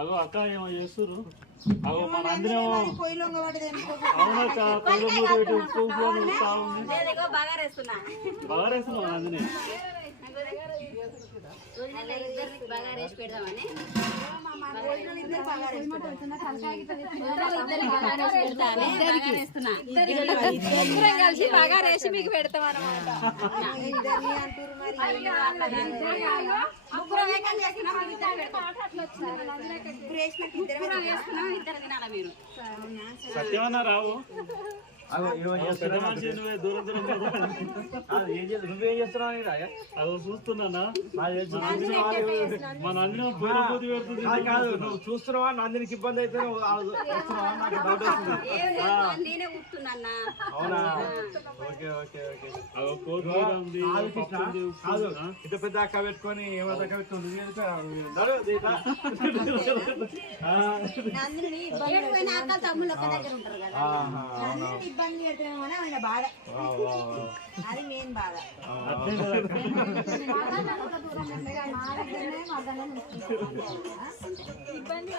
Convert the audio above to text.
అగో అక్క ఏమో చేస్తురు. అగో మన అందరం అవునక్క పొయ్యిలో మూత పెట్టి ఉప్పు బగారేస్తున్నావు అందునే బగారేసి పెడదామని కలిసి బగారేసి మీకు పెడతాం అన్నమాట. సత్యమన్నా రావు నువ్వేం చేస్తున్నావు? అదో చూస్తున్నా మన అందరం పొయ్యిలో మూత పెడుతుంది. కాదు నువ్వు చూస్తున్నావా నందినికి ఇబ్బంది అయితే నేనే ఊపుతున్నా. అవునా? Okay okay okay. అదో కొత్తిమీర ఉంది, పప్పు ఉంది, ఉప్పు కాదు ఉంది. ఇంత పెద్ద అక్క పెట్టుకొని ఏమో అక్క పెట్టుకొని తమ్ముళ్ళు ఒక దగ్గర ఉంటారు కదా, ఇబ్బంది పెడతామని ఆయన బాధ. అది మెయిన్ బాధ. ఇబ్బంది